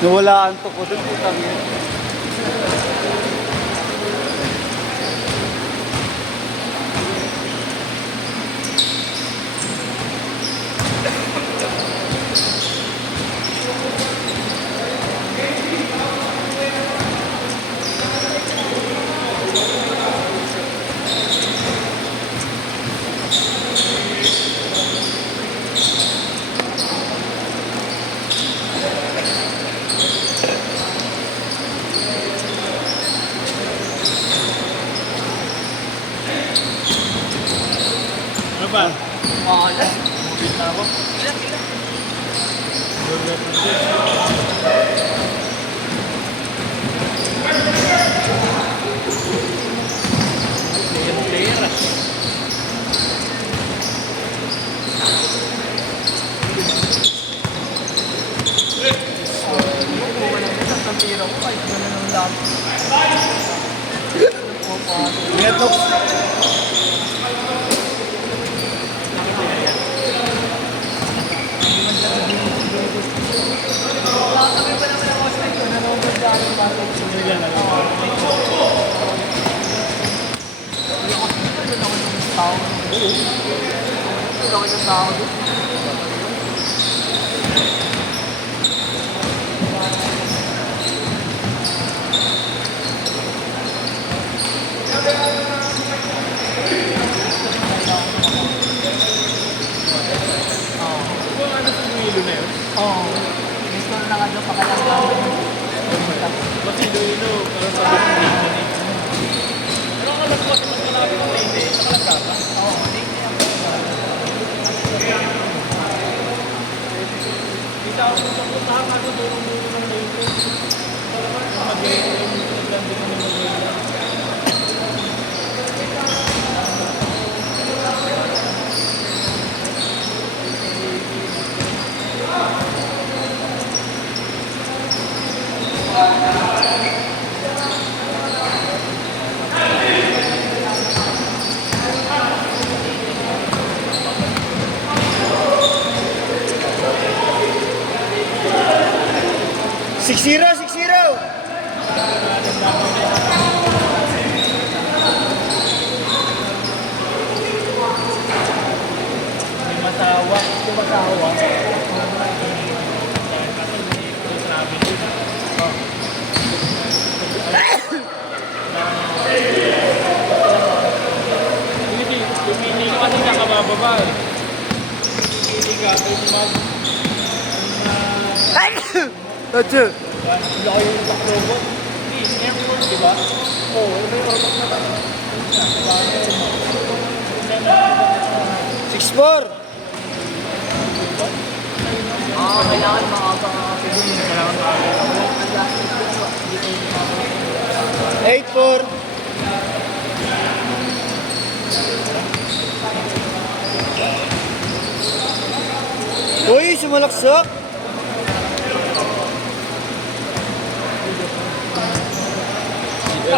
Nawalaan to ko doon, putang yun. Ano ba? Wala. Mubit na ako. Ilan? Burger na din. Player ah. Neto. Kung ano sa Iloilo na yun? Oo. Gusto na nga doon pakalang Mas Iloilo, pero sabi ko hindi na rin. Pero ang alam ko sa mas malaki ng Leyte, sa Kalagkata. Oo, hindi niya. Kita ako sa puntahan ako doon ng Leyte. Mag-Leyte yung naglanding ng Leyte. Six zero, 6-0. May masawa. Yung masawa. Kasi may cruise namin dun. Hindi ka kasi nakabababa eh. Hindi ka, kung mag... Ay! Tatsu. Laki yung taklobo. Hindi, airport, di ba? Oo, may orok na ba? 6-4. Kailangan makaka kasi doon. Kailangan makakita. 8-4. Uy, sumalaksak. Wala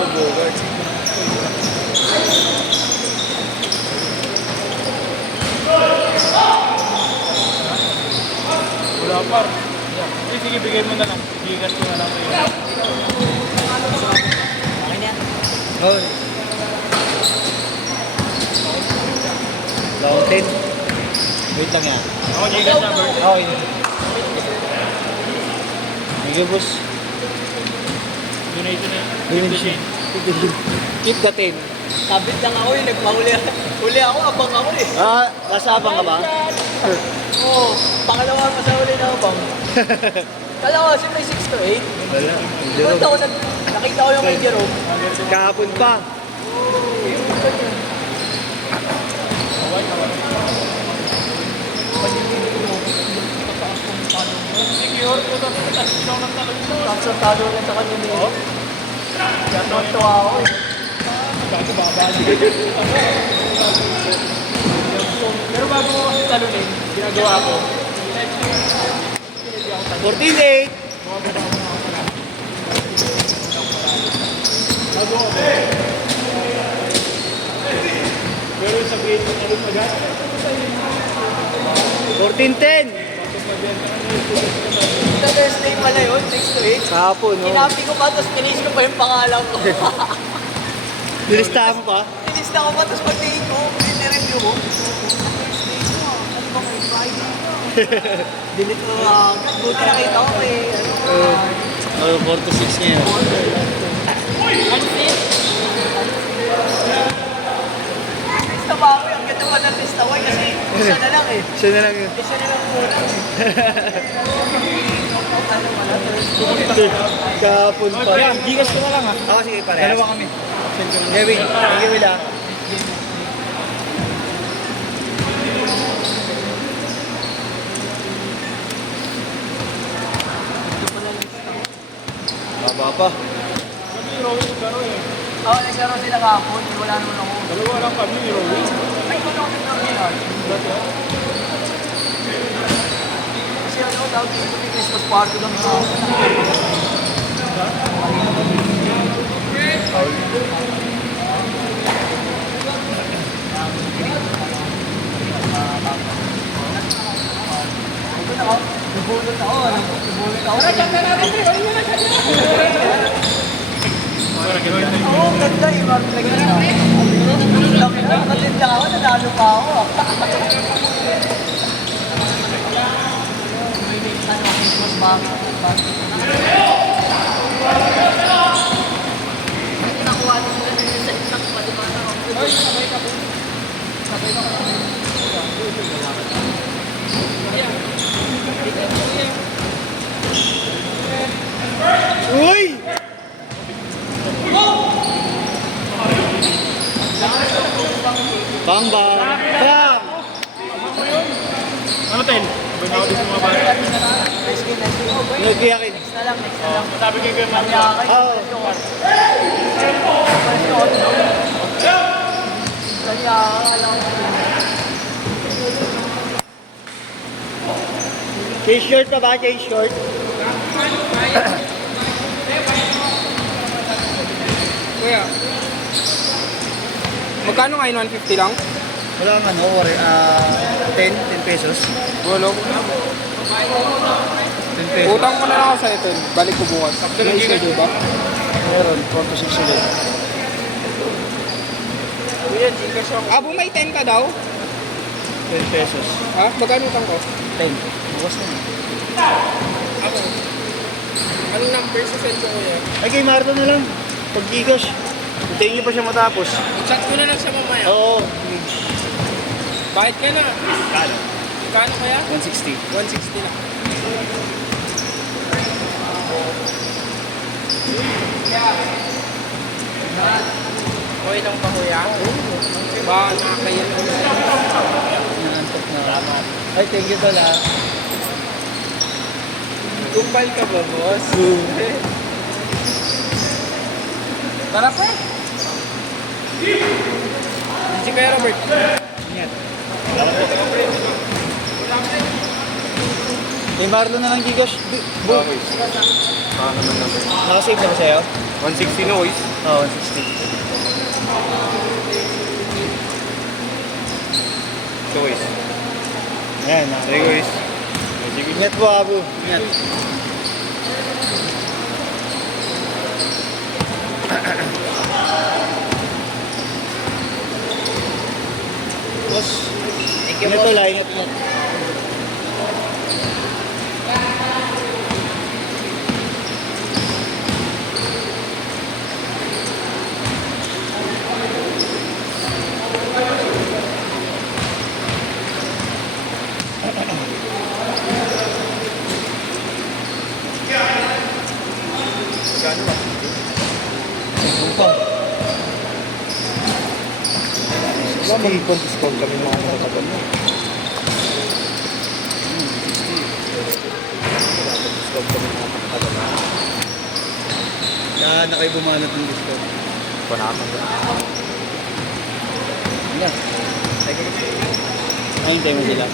par. Sige, bigay mo na lang. Gigas ko na lang sa'yo. Okay na yan. Oh. Long 10. Wait lang yan. Ako, gigas na, Bert. Okay. Sige, boss. Donate na. Donation. Keep the 10. Sabit lang ako eh. Nagpahuli. Huli ako, abang ako eh. Ah, nasa abang ka ba? Oo. Pangalawa pa sa huli na abang. Kala ko kasi may 6 to 8. Wala. Punta ko, nakita ko yung kay Jerome. Kahapon pa. Secure ko na ito. Ikaw nang talon mo. Tapos ang talo lang sa kanya nito. Kaya tuwa ako eh. Bago babalik. Pero bago ko kasi talunin, ginagawa ko. 14-8. Bago ako. Pero yung sabihin ko talon agad. 14-10. Bago pa din. Thursday pala yun, 6 to 8. Kahapon, no? Kinapi ko pa, tapos tinis ko pa yung pangalan ko. Nilistahan mo pa? Tinista ko pa, tapos pagtingin ko, review ko. Thursday ko ah. Ano ba kayo? Friday ko. Delete ko agad. Buti nakita ko may ano. 4 to 6 ngayon. Lista ba ako? Ang ganda ba ng lista ko? Kasi isa na lang eh. Siya na lang yun. Isa na lang muna. Ano wala? Kahapon pa. Yan, gigas ko na lang ha. Ako sige parehas. Dalawa kami. Kevin, thank you, Will, ah. Baba pa. Kami rowing naglaro eh. Oo, naglaro sila kahapon. Wala naman ako. Dalawa lang kami rowing. Ay, kung ako naglaro nila. Kasi ano, tawag dito may Christmas party lang na ako. Nabulot ako. Oo, ang ganda eh. Lagyan na. Nakatinda ako, nanalo pa ako. Ano, Christmas market. Nakuha nyo sila na yung set up, pati ba na ako? Ay, sabay ka po. Sabay ka po. Uy! Bang bang! Bang! Ano, Ten? Sabay na ako dito mga bata. Nice game. Nagbiyakin. Next na lang. Sabi kay Kuya Marco. Oo. Change short pa ba? Change short? Kuya, magkano ngayon? 150 lang? Wala nga, no? 10 pesos. Walo. 10 pesos. Utang ko na lang ako sa ito. Balik ko bukas. May schedule ba? Meron, 4 to 6 ulit. Kuya, Gcash ako. Abo, may 10 ka daw? 10 pesos. Ha? Magkano utang ko? 10. Bukas na. Ako. Anong number sa send ko, kuya? Ay, kay Marto na lang. Pag Gcash. Hintayin niyo pa siya matapos. Chat ko na lang siya mamaya. Oo. Bakit ka na? Kano? Kano kaya? 160. 160 na. Okay lang pa, kuya? Baka nakakaya lang. Naantok na. Ay, thank you tol, ah. Kumpal ka ba, boss? Tara pa. Si Kuya Robert. Ingat. Kay Marlo na lang Gcash. Boom. naman naman. Nakasave na ba sa'yo? 160 noise. Oo, 160. Noise. Ayan, Hey guys. Ingat po, Abu. Ingat. Boss, ingat po lang, ingat mo. Gano'n ba? Wala mag-discount kami mga nakatagal mo. Discount kami mga nakatagal mo. Na kayo bumanat ng discount. Panatan ba? Yan. Ayun tayo mo sila.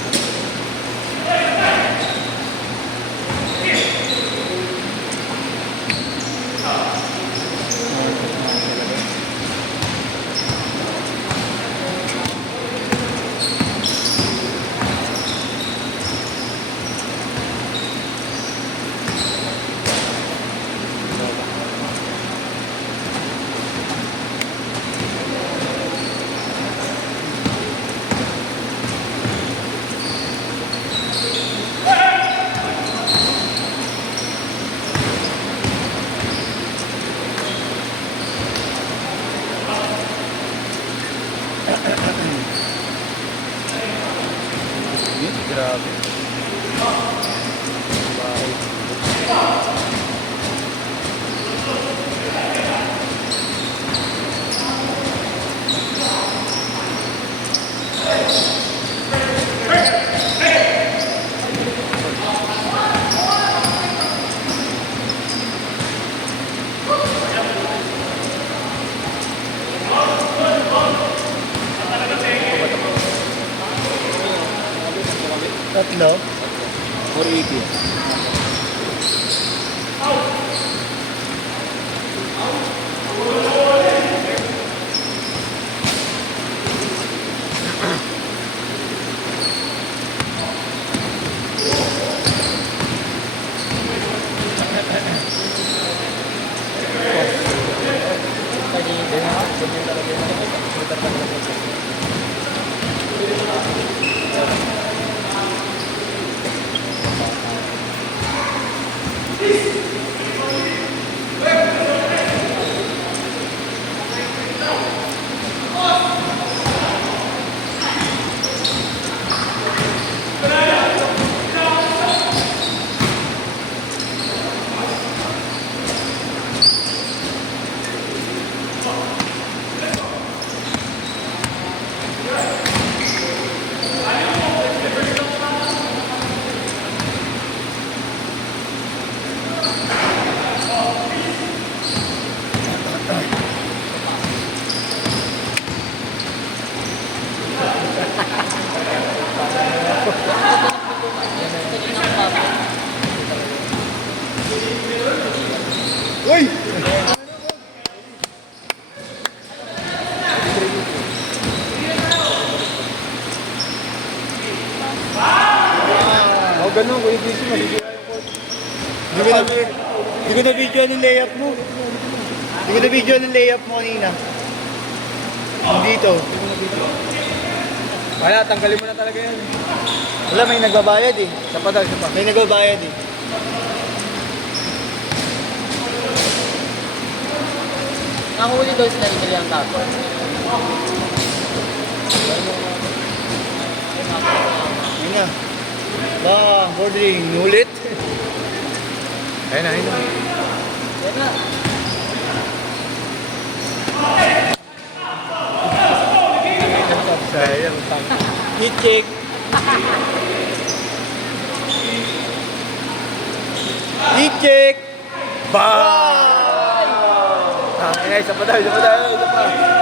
Uy! Oh, ganun. Kung hindi siya, maligyan yung court. Hindi ko na video yung layup mo. Hindi ko na video yung layup mo kanina. Dito. Wala, tanggalin mo na talaga yan. Wala, may nagbabayad eh. Isa pa daw, isa pa. May nagbabayad eh. Nahuli daw sila Adrian Tato. Ayun na. Ba, bordering. Nulit. Ayun na, ayun na. Yan na. Sayang, Hit check. Hit check. Bang! Isa pa daw, isa pa daw, isa pa.